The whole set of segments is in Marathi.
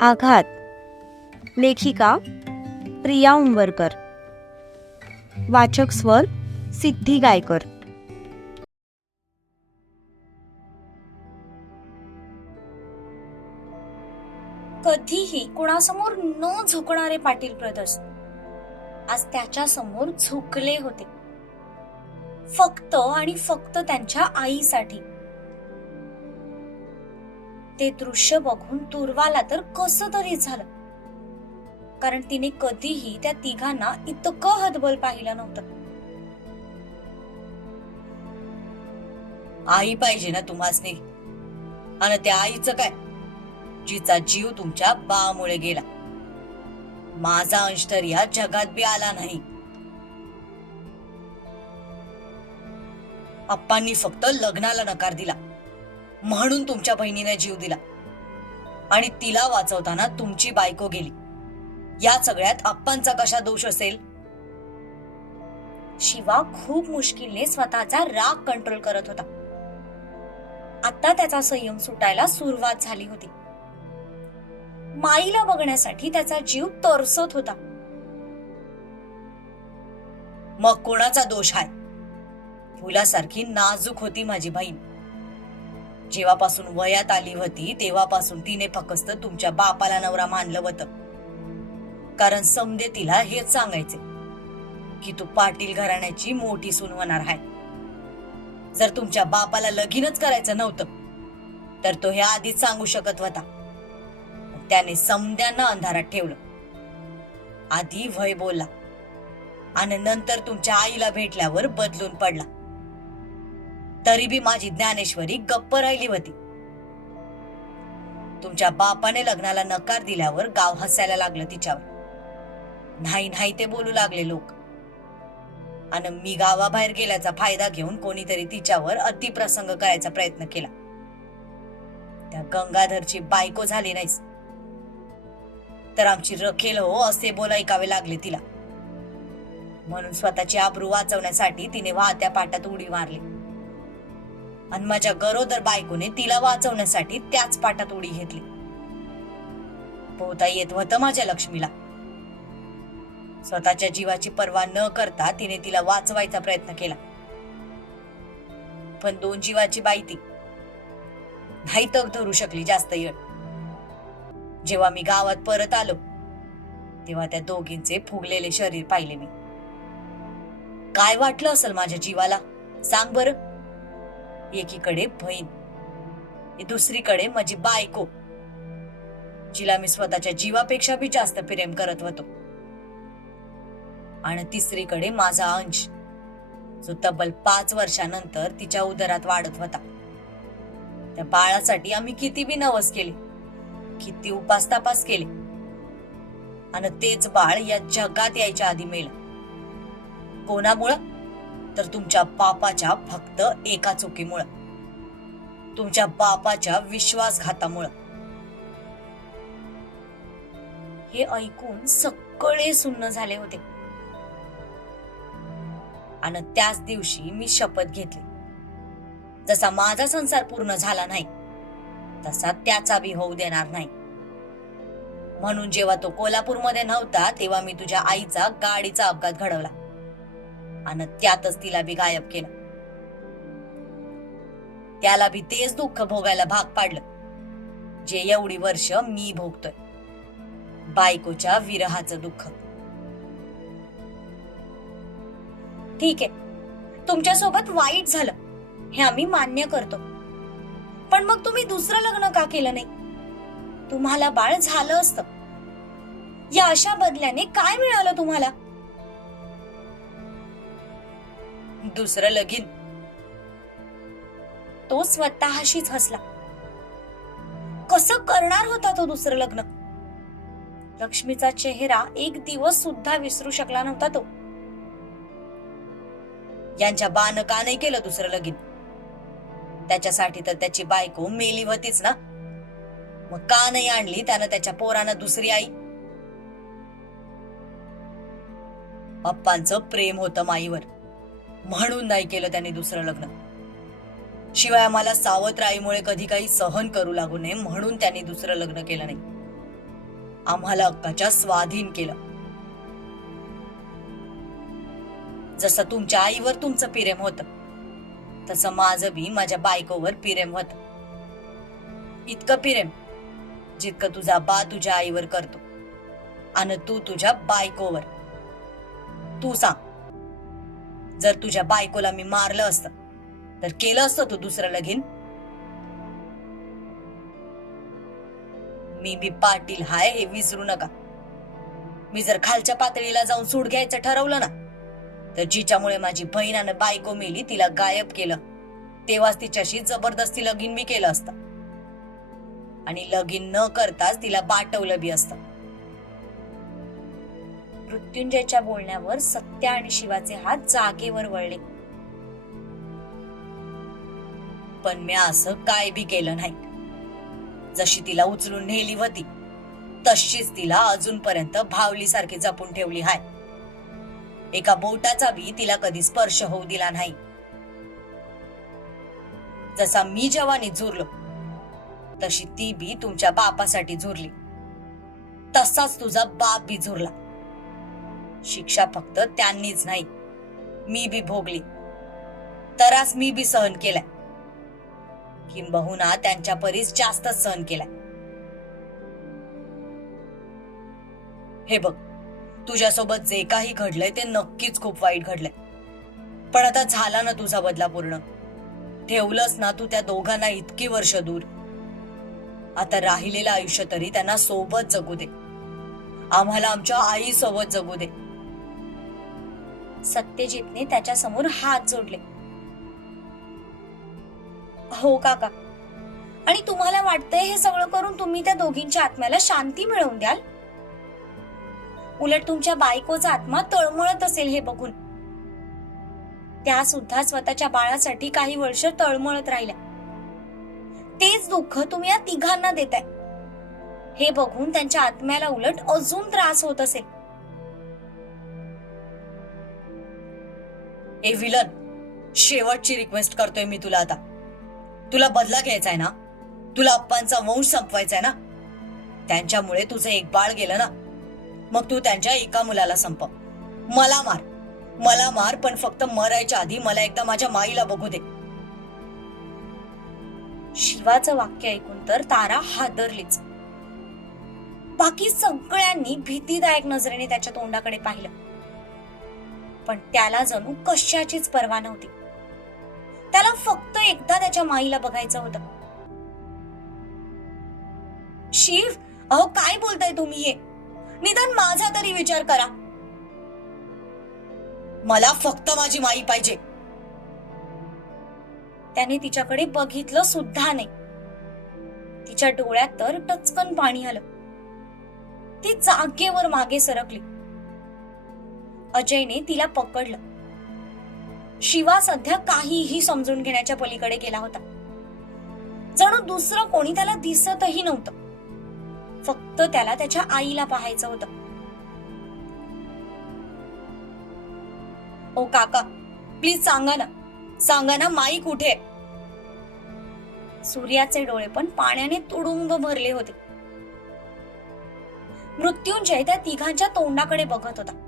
आघात. लेखिका प्रिया उंबरकर. वाचक स्वर सिद्धी गायकर. कधीही कुणासमोर न झुकणारे पाटील ब्रदर्स आज त्याच्यासमोर झुकले होते. फक्त आणि फक्त त्यांच्या आईसाठी. ते दृश्य बघून तुर्वाला तर कस तरी झालं. कारण तिने कधीही त्या तिघांना इतकं हतबल पाहिलं नव्हतं. आई पाहिजे ना तुम्हासनी आणि त्या आईचं काय? जिचा जीव तुमच्या बामुळे गेला. माझा अंश तर या जगात बी आला नाही. अप्पांनी फक्त लग्नाला नकार दिला. म्हणून तुमच्या बहिणीने जीव दिला. आणि तिला वाचवताना तुमची बायको गेली. या सगळ्यात अप्पांचा कशा दोष असेल? शिवा खूप मुश्किलने स्वतःचा राग कंट्रोल करत होता. आता त्याचा संयम सुटायला सुरुवात झाली होती. माईला बघण्यासाठी त्याचा जीव तरसत होता. मग कोणाचा दोष आहे फुलासारखी नाजूक होती माझी बहीण. जेव्हापासून वयात आली होती तेव्हापासून तिने फक्त तुमच्या बापाला नवरा मानलं होतं. कारण समदे तिला हेच सांगायचे की तू पाटील घराण्याची मोठी सून होणार आहे. जर तुमच्या बापाला लगीनच करायचं नव्हतं तर तो हे आधीच सांगू शकत होता. त्याने समद्यांना अंधारात ठेवलं. आधी भय बोलला आणि नंतर तुमच्या आईला भेटल्यावर बदलून पडला. तरी बी माझी ज्ञानेश्वरी गप्प राहिली होती. तुमच्या बापाने लग्नाला नकार दिल्यावर गाव हसायला लागलं तिच्यावर. नाही नाही ते बोलू लागले लोक. आणि मी गावाबाहेर गेल्याचा फायदा घेऊन कोणीतरी तिच्यावर अतिप्रसंग करायचा प्रयत्न केला. त्या गंगाधरची बायको झाली नाहीस. तर आमची रखेल हो असे बोला ऐकावे लागले तिला. म्हणून स्वतःची आबरू वाचवण्यासाठी तिने वाहत्या पाटात उडी मारली. आणि माझ्या गरोदर बायकोने तिला वाचवण्यासाठी त्याच पाटात उडी घेतली. पोहता येत होतं माझ्या लक्ष्मीला. स्वतःच्या जीवाची पर्वा न करता तिने तिला वाचवायचा प्रयत्न केला. पण दोन जीवाची बाई ती नाही तग धरू शकली जास्त येळ. जेव्हा मी गावात परत आलो तेव्हा त्या दोघींचे फुगलेले शरीर पाहिले मी. काय वाटलं असेल माझ्या जीवाला? सांग बरं. एकीकडे बहीण. दुसरीकडे माझी बायको. जिला मी स्वतःच्या जीवापेक्षा बी जास्त प्रेम करत होतो. आणि तिसरीकडे माझा अंश जो तब्बल पाच वर्षानंतर तिच्या उदरात वाढत होता. त्या बाळासाठी आम्ही किती बी नवस केले किती उपास तपास केले. आणि तेच बाळ या जगात यायच्या आधी मेलं. कोणामुळं? तर तुमच्या बापाच्या फक्त एका चुकीमुळं. तुमच्या बापाच्या विश्वासघातामुळं. हे ऐकून सगळे सुन्न झाले होते. आणि त्याच दिवशी मी शपथ घेतली. जसा माझा संसार पूर्ण झाला नाही तसा त्याचा बी होऊ देणार नाही. म्हणून जेव्हा तो कोल्हापूरमध्ये नव्हता तेव्हा मी तुझ्या आईचा गाडीचा अपघात घडवला. आणि त्यातच तिला बी गायब केलं. त्याला बी तेच दुःख भोगायला भाग पाडलं. जे एवढी वर्ष मी भोगतोय. बायकोच्या विरहाचं दुःख. ठीक आहे. तुमच्यासोबत वाईट झालं. हे आम्ही मान्य करतो. पण मग तुम्ही दुसरं लग्न का केलं नाही? तुम्हाला बाळ झालं असतं. या अशा बदल्याने काय मिळालं तुम्हाला? दुसरं लगीन. तो स्वतःशीच हसला कसं करणार होता तो दुसरं लग्न? लक्ष्मीचा चेहरा एक दिवस सुद्धा विसरू शकला नव्हता तो. यांच्या बान का नाही केलं दुसरं लगीन. त्याच्यासाठी तर त्याची बायको मेली होतीच ना. मग का नाही आणली त्यानं त्याच्या पोरानं दुसरी आई? पप्पांचं प्रेम होतं माईवर. म्हणून नाही केलं त्याने दुसरं लग्न. शिवाय आम्हाला सावत्र आईमुळे कधी काही सहन करू लागू नये म्हणून त्यांनी दुसरं लग्न केलं नाही. आम्हाला हक्काच्या स्वाधीन केलं. जसं तुमच्या आईवर तुमचं प्रेम होत तसं माझं बी माझ्या बायकोवर प्रेम होत. इतकं प्रेम जितकं तुझा बा तुझ्या आईवर करतो आणि तू तुझ्या बायकोवर. तू सांग जर तुझ्या बायकोला मी मारलं असतं तर केलं असतं तू दुसरं लगीन? मी बी पाटील हाय हे विसरू नका. मी जर खालच्या पातळीला जाऊन सूड घ्यायचं ठरवलं ना तर जिच्यामुळे माझी बहिणानं बायको मेली तिला गायब केलं. तेव्हाच तिच्याशी जबरदस्ती लगीन मी केलं असतं. आणि लगीन न करताच तिला बाटवलं बी असतं. मृत्युंजयच्या बोलण्यावर सत्या आणि शिवाचे हात जागेवर वळले. पण मी असं काय बी केलं नाही. जशी तिला उचलून नेली होती तशीच तिला अजूनपर्यंत भावलीसारखी जपून ठेवली हाय. एका बोटाचा बी तिला कधी स्पर्श होऊ दिला नाही. जसा मी जवानी झुरलो तशी ती बी तुमच्या बापासाठी झुरली. तसाच तुझा बाप बी झुरला. शिक्षा फक्त त्यांनीच नाही. मी बी भोगली. तरास मी बी सहन केलाय. किंबहुना त्यांच्या परीस जास्तच सहन केलाय. हे बघ तुझ्यासोबत जे काही घडलंय ते नक्कीच खूप वाईट घडलंय. पण आता झाला ना तुझा बदला पूर्ण. ठेवलंस ना तू त्या दोघांना इतकी वर्ष दूर. आता राहिलेलं आयुष्य तरी त्यांना सोबत जगू दे. आम्हाला आमच्या आई सोबत जगू दे. सत्यजितने त्याच्यासमोर हात जोडले. हो काका. आणि तुम्हाला वाटतंय हे सगळं करून तुम्ही त्या दोघींच्या आत्म्याला शांती मिळवून द्याल? उलट तुमच्या बायकोचा आत्मा तळमळत असेल हे बघून. त्या सुद्धा स्वतःच्या बाळासाठी काही वर्ष तळमळत राहिल्या. तेच दुःख तुम्ही या तिघांना देताय. हे बघून त्यांच्या आत्म्याला उलट अजून त्रास होत असेल. ए विलन शेवटची रिक्वेस्ट करतोय मी तुला आता. तुला बदला घ्यायचाय ना? तुला अप्पांचा वंश संपवायचाय ना? त्यांच्यामुळे तुझं एक बाळ गेलं ना? मग तू त्यांच्या एका मुलाला संप. मला मार. मला मार पण फक्त मरायच्या आधी मला एकदा माझ्या माईला बघू दे. शिवाचं वाक्य ऐकून तर तारा हादरलीच. बाकी सगळ्यांनी भीतीदायक नजरेने त्याच्या तोंडाकडे पाहिलं. पण त्याला जणू कशाचीच पर्वा नव्हती. त्याला फक्त एकदा त्याच्या माईला बघायचं होतं. शिव अहो काय बोलताय तुम्ही हे? निदान माझा तरी विचार करा. मला फक्त माझी माई पाहिजे. त्याने तिच्याकडे बघितलं सुद्धा नाही. तिच्या डोळ्यात तर टचकन पाणी आलं. ती जागेवर मागे सरकली. अजयने तिला पकडलं. शिवा सध्या काहीही समजून घेण्याच्या पलीकडे गेला होता. जणू दुसरं कोणी त्याला दिसतही नव्हतं. फक्त त्याला त्याच्या आईला पाहायचं होतं. ओ काका प्लीज सांगा ना. सांगा ना माई कुठे आहे? सूर्याचे डोळे पण पाण्याने तुडुंब भरले होते. मृत्युंजय त्या तिघांच्या तोंडाकडे बघत होता.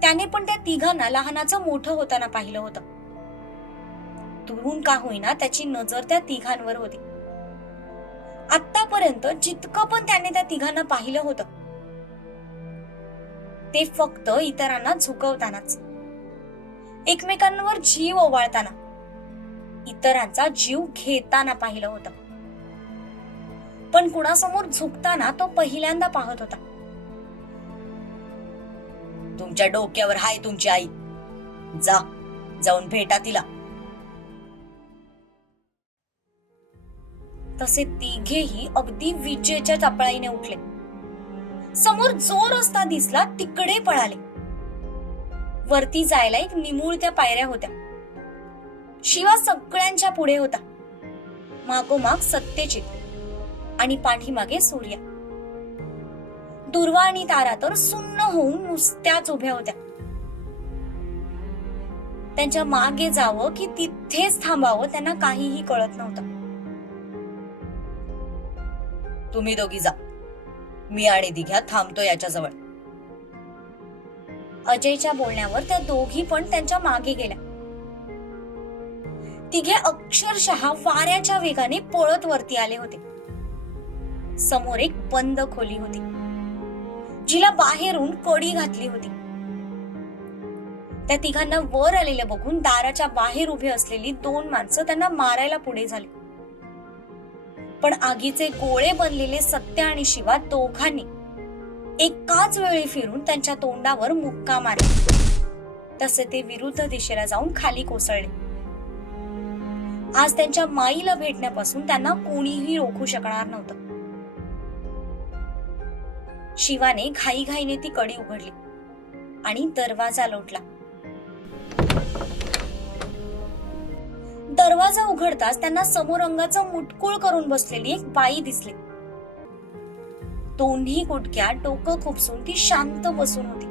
त्याने पण त्या तिघांना लहानाचं मोठं होताना पाहिलं होतं. दुरून का होईना त्याची नजर त्या तिघांवर होती. आतापर्यंत जितकं पण त्याने त्या तिघांना पाहिलं होतं ते फक्त इतरांना झुकवतानाच. एकमेकांवर जीव ओवाळताना इतरांचा जीव घेताना पाहिलं होतं. पण कुणासमोर झुकताना तो पहिल्यांदा पाहत होता. तुमच्या डोक्यावर हाय तुमची आई. जा जाऊन भेटा तिला. तसे तिघेही अगदी विजेच्या चपळाईने उठले. समोर जो रस्ता दिसला तिकडे पळाले. वरती जायला एक निमुळत्या पायऱ्या होत्या. शिवा सगळ्यांच्या पुढे होता. मागोमाग सत्यजित आणि पाठीमागे सूर्या. दुर्वा आणि तारा तर सुन्न होऊन नुसत्याच उभ्या होत्या. त्यांच्या मागे जावं की तिथेच थांबावं त्यांना काहीही कळत नव्हतं. तुम्ही दोघी जा. मी आणि दिघ्या थांबतो याच्याजवळ. अजयच्या बोलण्यावर त्या दोघी पण त्यांच्या मागे गेल्या. तिघे अक्षरशः वाऱ्याच्या वेगाने पळत वरती आले होते. समोर एक बंद खोली होती. जिला बाहेरून कडी घातली होती. त्या तिघांना वर आलेले बघून दाराच्या बाहेर उभे असलेली दोन माणसं त्यांना मारायला पुढे झाली. पण आगीचे गोळे बनलेले सत्य आणि शिवा दोघांनी एकाच वेळी फिरून त्यांच्या तोंडावर मुक्का मारला. तसे ते विरुद्ध दिशेला जाऊन खाली कोसळले. आज त्यांच्या माईला भेटण्यापासून त्यांना कोणीही रोखू शकणार नव्हतं. शिवाने घाईघाईने ती कडी उघडली आणि दरवाजा लोटला. दरवाजा उघडताच त्यांना समोर अंगाचं मुटकुळ करून बसलेली एक बाई दिसली. दोन्ही गुटक्या डोकं खुपसून ती शांत बसून होती.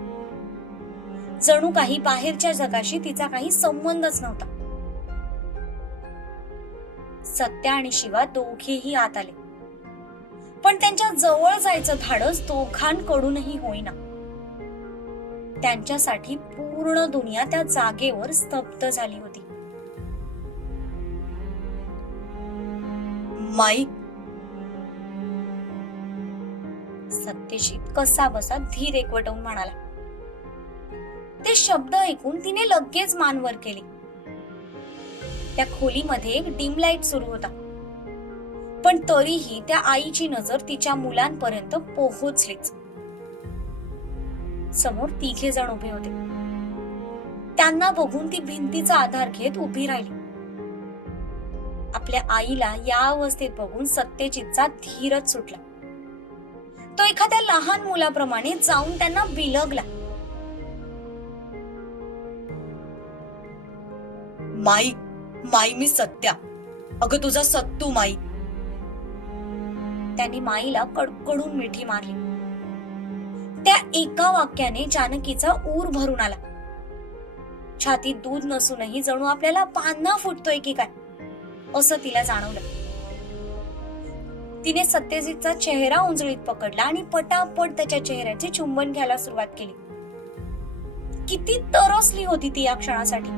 जणू काही बाहेरच्या जगाशी तिचा काही संबंधच नव्हता. सत्या आणि शिवा दोघेही आत आले. पण त्यांच्या जवळ जायचं धाडस दोघांकडूनही होईना. त्यांच्यासाठी पूर्ण दुनिया त्या जागेवर स्तब्ध झाली होती. माई सत्यशीत कसा बसा धीर एकवटवून म्हणाला. ते शब्द ऐकून तिने लगेच मानवर केली. त्या खोलीमध्ये एक डिम लाइट सुरू होता. पण तरीही त्या आईची नजर तिच्या मुलांपर्यंत पोहोचलीच. समोर तिघे जण उभे होते. त्यांना बघून ती भिंतीचा आधार घेत उभी राहिली. आपल्या आईला या अवस्थेत बघून सत्यजितचा धीरच सुटला. तो एखाद्या लहान मुलाप्रमाणे जाऊन त्यांना बिलगला. माई माई मी सत्या. अगं तुझा सत्तू माई. त्यांनी माईला कडकडून मिठी मारली. त्या एका वाक्याने जानकीचा ऊर भरून आला. छातीत दूध नसूनही जणू आपल्याला पान्हा फुटतोय की काय? असं तिला जाणवलं. तिने सत्यजितचा चेहरा उंजळीत पकडला आणि पटापट त्याच्या चेहऱ्याचे चुंबन घ्यायला सुरुवात केली. किती तरसली होती ती या क्षणासाठी.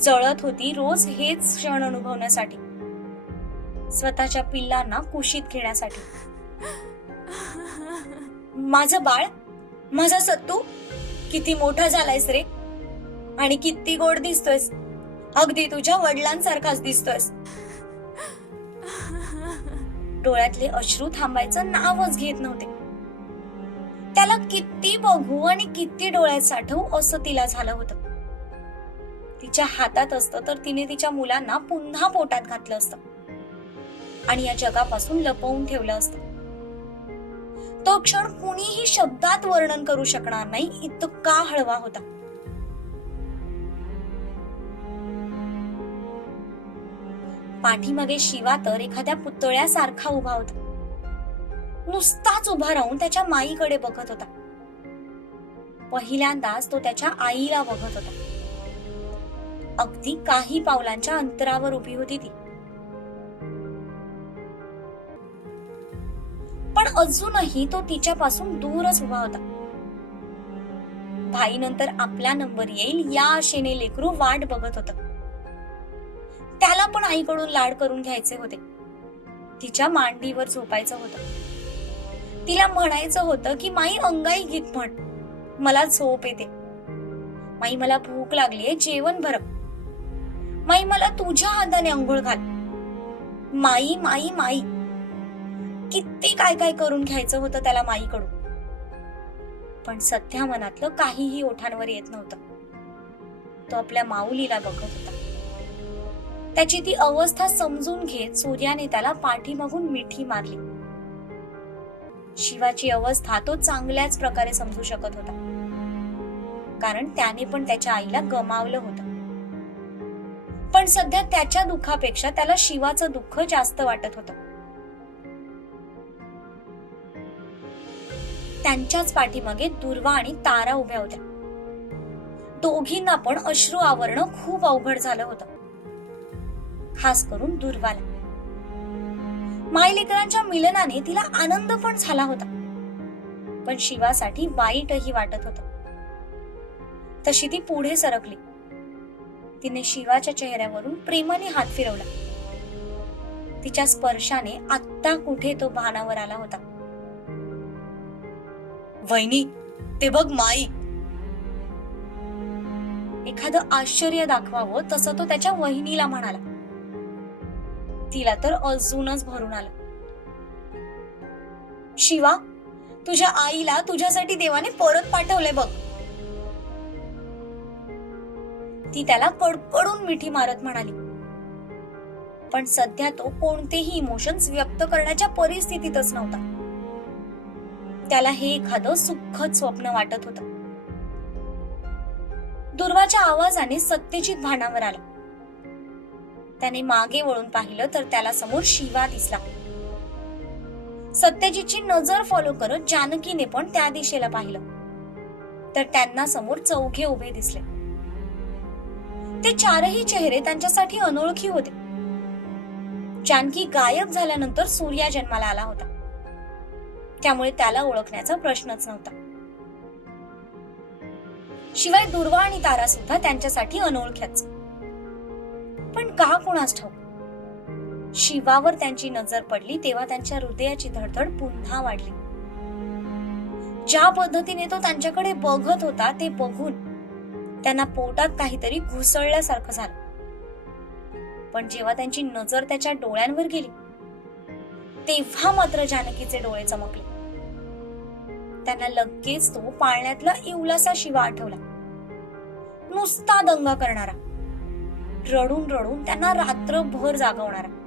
जळत होती रोज हेच क्षण अनुभवण्यासाठी. स्वतःच्या पिल्लांना कुशीत घेण्यासाठी. माझं बाळ माझा सत्तू किती मोठा झालायस रे. आणि किती गोड दिसतोयस. अगदी तुझ्या वडिलांसारखाच दिसतोयस. डोळ्यातले अश्रू थांबायचं नावच घेत नव्हते. त्याला किती बघू आणि किती डोळ्यात साठवू असं तिला झालं होतं. तिच्या हातात असतं तर तिने तिच्या मुलांना पुन्हा पोटात घातलं असतं. आणि या जगापासून लपवून ठेवलं असतं. तो क्षण कुणीही शब्दात वर्णन करू शकणार नाही इतका हळवा होता. पाठीमागे शिवा तर एखाद्या पुतळ्यासारखा उभा होता. नुसताच उभा राहून त्याच्या माईकडे बघत होता. पहिल्यांदाच तो त्याच्या आईला बघत होता. अगदी काही पावलांच्या अंतरावर उभी होती ती. पण अजूनही तो तिच्यापासून दूरच उभा होता. भाई नंतर आपला नंबर येईल या आशेने लेकरू वाट बघत होत. त्याला पण आईकडून लाड करून घ्यायचे होते. तिच्या मांडीवर झोपायचं होतं. तिला म्हणायचं होतं की माई अंगाई गीत म्हण. मला झोप येते. माई मला भूक लागलीये जेवण भर माई मला तुझ्या हाताने अंघोळ घाल. माई माई माई. किती काय काय करून घ्यायचं होतं त्याला माईकडून. पण सध्या मनातलं काहीही ओठांवर येत नव्हतं. तो आपल्या माऊलीला बघत होता. त्याची ती अवस्था समजून घेत सूर्याने त्याला पाठीमागून मिठी मारली. शिवाची अवस्था तो चांगल्याच प्रकारे समजू शकत होता. कारण त्याने पण त्याच्या आईला गमावलं होतं. पण सध्या त्याच्या दुःखापेक्षा त्याला शिवाचं दुःख जास्त वाटत होतं. त्यांच्याच पाठीमागे दुर्वा आणि तारा उभ्या होत्या. दोघींना पण अश्रू आवरणं खूप अवघड झालं होतं. खास करून दुर्वाला. मायलेकरांच्या मिलनाने तिला आनंद पण झाला होता. पण शिवासाठी वाईटही वाटत होत. तशी ती पुढे सरकली. तिने शिवाच्या चेहऱ्यावरून प्रेमाने हात फिरवला. तिच्या स्पर्शाने आत्ता कुठे तो भानावर आला होता. वहिनी ते बघ माई. एखादं आश्चर्य दाखवावं तसं तो त्याच्या वहिनीला म्हणाला. तिला तर अजूनच भरून आलं. शिवा तुझ्या आईला तुझ्यासाठी देवाने परत पाठवले बघ. ती त्याला कडकडून मिठी मारत म्हणाली. पण सध्या तो कोणतेही इमोशन्स व्यक्त करण्याच्या परिस्थितीतच नव्हता. त्याला हे एखादं सुखद स्वप्न वाटत होतं. दुर्वाच्या आवाजाने सत्यजित भानावर आला. त्याने मागे वळून पाहिलं तर त्याला समोर शिवा दिसला. सत्यजितची नजर फॉलो करत जानकीने पण त्या दिशेला पाहिलं. तर त्यांना समोर चौघे उभे दिसले. ते चारही चेहरे त्यांच्यासाठी अनोळखी होते. जानकी गायब झाल्यानंतर सूर्या जन्माला आला होता. त्यामुळे त्याला ओळखण्याचा प्रश्नच नव्हता. शिवाय दुर्वा आणि तारा सुद्धा त्यांच्यासाठी अनोळख्याच. पण का कोणास ठाऊक? शिवावर त्यांची नजर पडली तेव्हा त्यांच्या हृदयाची धडधड पुन्हा वाढली. ज्या पद्धतीने तो त्यांच्याकडे बघत होता ते बघून त्यांना पोटात काहीतरी घुसळल्यासारखं झालं. पण जेव्हा त्यांची नजर त्याच्या डोळ्यांवर गेली तेव्हा मात्र जानकीचे डोळे चमकले. त्यांना लगेच तो पाळण्यातला इवलासा शिवा आठवला. नुसता दंगा करणारा. रडून रडून त्यांना रात्रभर जागवणारा.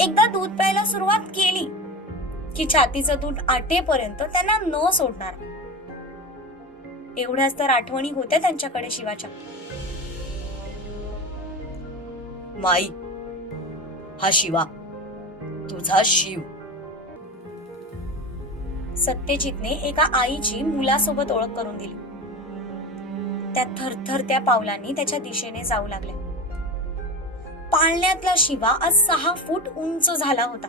एकदा दूध प्यायला सुरुवात केली की छातीचं दूध आटेपर्यंत त्यांना न सोडणारा. एवढ्याच तर आठवणी होत्या त्यांच्याकडे शिवाच्या. माई हा शिवा तुझा शिव. सत्यजितने एका आईची मुलासोबत ओळख करून दिली. त्या थरथरत्या पावलांनी त्याच्या दिशेने जाऊ लागल्या. पाळण्यातला शिवा आज सहा फूट उंच झाला होता.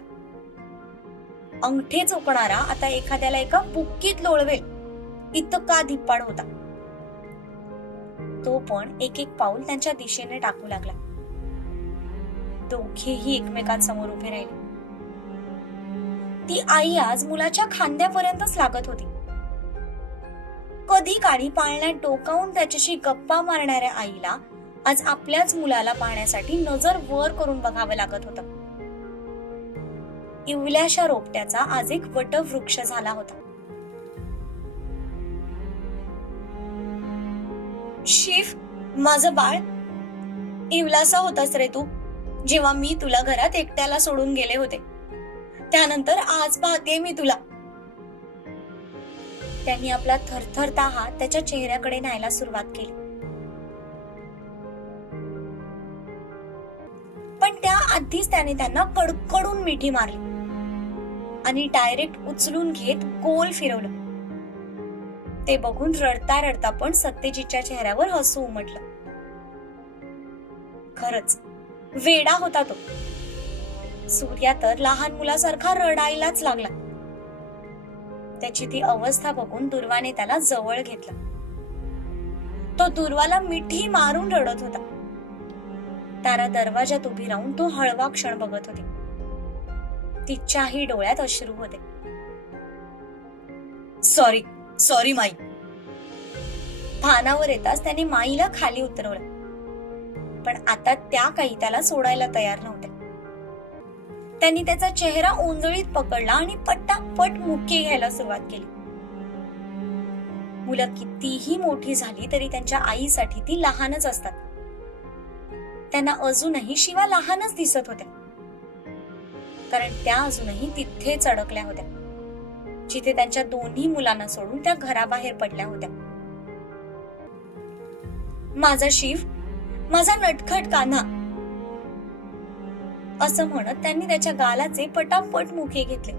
अंगठे चोकणारा आता एखाद्याला एका बुक्कीत लोळवेल इतका धिप्पाड होता. तो पण एक एक पाऊल त्यांच्या दिशेने टाकू लागला. दोघेही एकमेकांसमोर उभे राहिले. ती आई आज मुलाच्या खांद्यापर्यंतच लागत होती. कधी काळी पाळण्यात डोकावून त्याच्याशी गप्पा मारणाऱ्या आईला आज आपल्याच मुलाला पाहण्यासाठी नजर वर करून बघावं लागत होतं. इवल्याशा रोपट्याचा आज एक वटवृक्ष झाला होता. शिफ माझं बाळ. इवलासा होतास रे तू. जेव्हा मी तुला घरात एकट्याला सोडून गेले होते. त्यानंतर आज पाहते मी तुला. त्यांनी आपला थरथरता हात त्याच्या चेहऱ्याकडे न्यायला सुरुवात केली. पण त्या आधीच त्याने त्यांना कडकडून मिठी मारली. आणि डायरेक्ट उचलून घेत गोल फिरवलं. ते बघून रडता रडता पण सत्यजितच्या चेहऱ्यावर हसू उमटलं. खरच वेडा होता तो. सूर्या तर लहान मुलासारखा रडायलाच लागला. त्याची ती अवस्था बघून दुर्वाने त्याला जवळ घेतलं. तो दुर्वाला मिठी मारून रडत होता. तारा दरवाजात उभी राहून तो हळवा क्षण बघत होती. तिच्याही डोळ्यात अश्रू होते. Sorry sorry my. भानावर येताच त्याने माईला खाली उतरवलं. पण आता त्या काही त्याला सोडायला तयार नव्हत्या. त्यांनी त्याचा चेहरा ओंजळीत पकडला आणि पट्टापट मुक्की घ्यायला सुरुवात केली. मुलं कितीही मोठी झाली तरी त्यांच्या आईसाठी ती लहानच असतात. त्यांना अजूनही शिवा लहानच दिसत होत्या. कारण त्या अजूनही तिथेच अडकल्या होत्या. जिथे त्यांच्या दोन्ही मुलांना सोडून त्या घराबाहेर पडल्या होत्या. माझा शिव माझा नटखट कान्हा असं म्हणत त्यांनी त्याच्या गालाचे पटापट मुखे घेतले.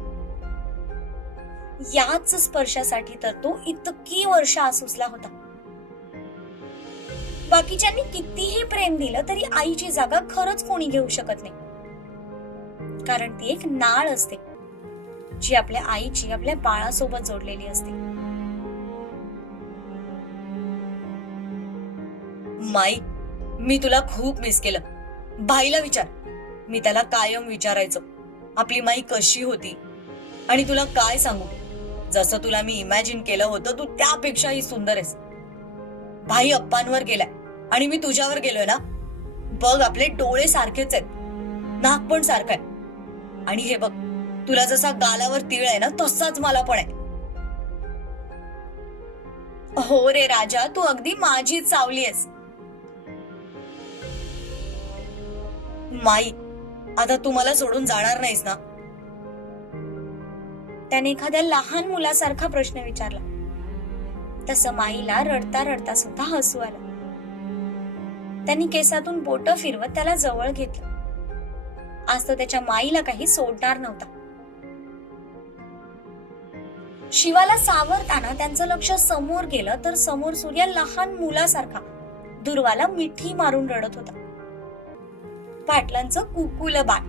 याच स्पर्शासाठी तर तो इतकी वर्ष आसुसला होता. बाकीच्यांनी कितीही प्रेम दिलं तरी आईची जागा खरंच कोणी घेऊ शकत नाही. कारण ती एक नाळ असते जी आपल्या आईची आपल्या बाळासोबत जोडलेली असते. माई मी तुला खूप मिस केलं. भाईला विचार. मी त्याला कायम विचारायचो. आपली माई कशी होती? आणि तुला काय सांगू? जसं तुला मी इमॅजिन केलं होतं तू त्यापेक्षाही सुंदर आहेस. भाई अप्पांवर गेलाय. आणि मी तुझ्यावर गेलोय ना? बघ आपले डोळे सारखेच आहेत. नाक पण सारखं आहे. आणि हे बघ तुला जसा गालावर तीळ आहे ना तसाच मला पण आहे. हो रे राजा तू अगदी माझीच सावली आहेस. माई आता तू मला सोडून जाणार नाहीस ना? त्याने एखाद्या लहान मुलासारखा प्रश्न विचारला. तसं माईला रडता रडता सुद्धा हसू आलं. त्यांनी केसातून बोट फिरवत त्याला जवळ घेतलं. आज तो त्याच्या माईला काही सोडणार नव्हता. शिवाला सावरताना त्यांचं लक्ष समोर गेलं तर समोर सूर्य लहान मुलासारखा दुर्वाला मिठी मारून रडत होता. पाटलांचं कुकुल बाळ.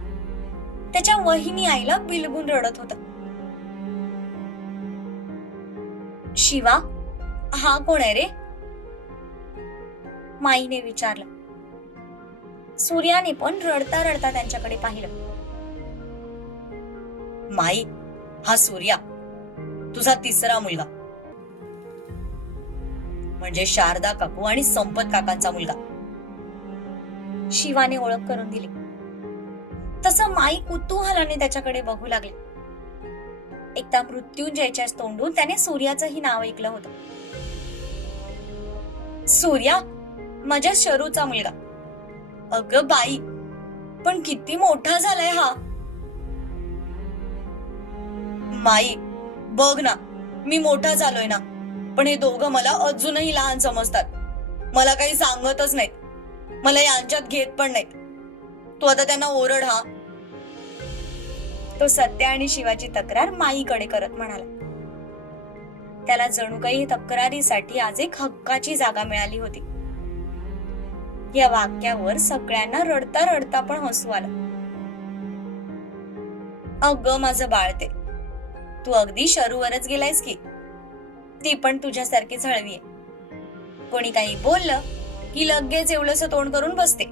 त्याच्या वहिनी आईला बिलगून रडत होता. शिवा हा कोण आहे रे? माईने विचारलं. सूर्याने पण रडता रडता त्यांच्याकडे पाहिलं. माई हा सूर्या तुझा तिसरा मुलगा. म्हणजे शारदा काकू आणि संपत काकांचा मुलगा. शिवाने ओळख करून दिली. तसं माई कुतूहलाने त्याच्याकडे बघू लागले. एकदा मृत्युंजयच्या तोंडून त्याने सूर्याचंही नाव ऐकलं होतं. सूर्या माझ्या शरूचा मुलगा. अगं बाई पण किती मोठा झालाय हा. माई बघ ना मी मोठा झालोय ना पण हे दोघं मला अजूनही लहान समजतात. मला काही सांगतच नाहीत. मला यांच्यात घेत पण नाहीत. तू आता त्यांना ओरड हा. तो सत्य आणि शिवाची तक्रार माईकडे करत म्हणाला. त्याला जणू काही तक्रारीसाठी आज एक हक्काची जागा मिळाली होती. या वाक्यावर सगळ्यांना रडता रडता पण हसू आलं. अगं माझं बाळते तू. अगदी शरूवरच गेलायस की. ती पण तुझ्यासारखीच हळवी आहे कोणी काही बोललं ही लगेच एवढंस तोंड करून बसते.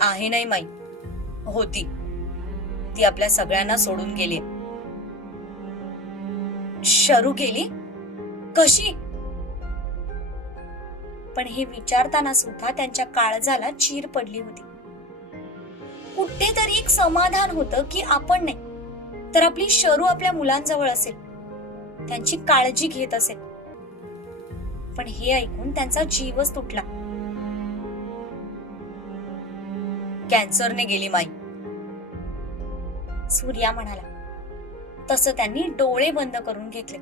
आहे नाही माई. होती. ती आपल्या सगळ्यांना सोडून गेली. शरू केली? कशी? पण हे विचारताना सुद्धा त्यांच्या काळजाला चीर पडली होती. कुठेतरी एक समाधान होतं की आपण नाही तर आपली शरू आपल्या मुलांजवळ असेल. त्यांची काळजी घेत असेल. पण हे ऐकून त्यांचा जीवच तुटला. कॅन्सरने गेली माई. सूर्या म्हणाला तसं त्यांनी डोळे बंद करून घेतले.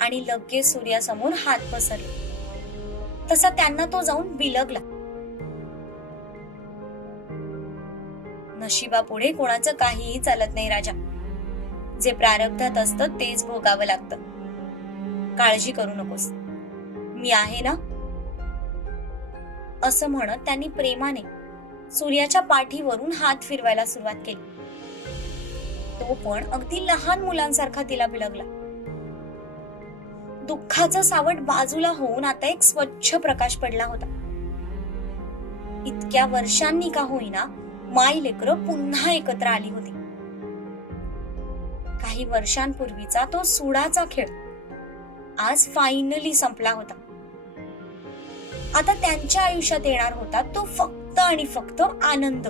आणि लगेच सूर्यासमोर हात पसरले. तसा त्यांना तो जाऊन बिलगला नशिबापुढे कोणाचं काहीही चालत नाही राजा. जे प्रारब्धात असतं तेच भोगावं लागतं. काळजी करू नकोस. मी आहे ना? असं म्हणत त्यांनी प्रेमाने सूर्याच्या पाठीवरून हात फिरवायला सुरुवात केली. तो पण अगदी लहान मुलांसारखा तिला बिलगला दुःखाचं सावट बाजूला होऊन आता एक स्वच्छ प्रकाश पडला होता. इतक्या वर्षांनी का होईना माई लेकरं पुन्हा एकत्र आली होती. काही वर्षांपूर्वीचा तो सुडाचा खेळ. आज फायनली संपला होता. आता त्यांच्या आयुष्यात येणार होता तो फक्त आणि फक्त आनंद.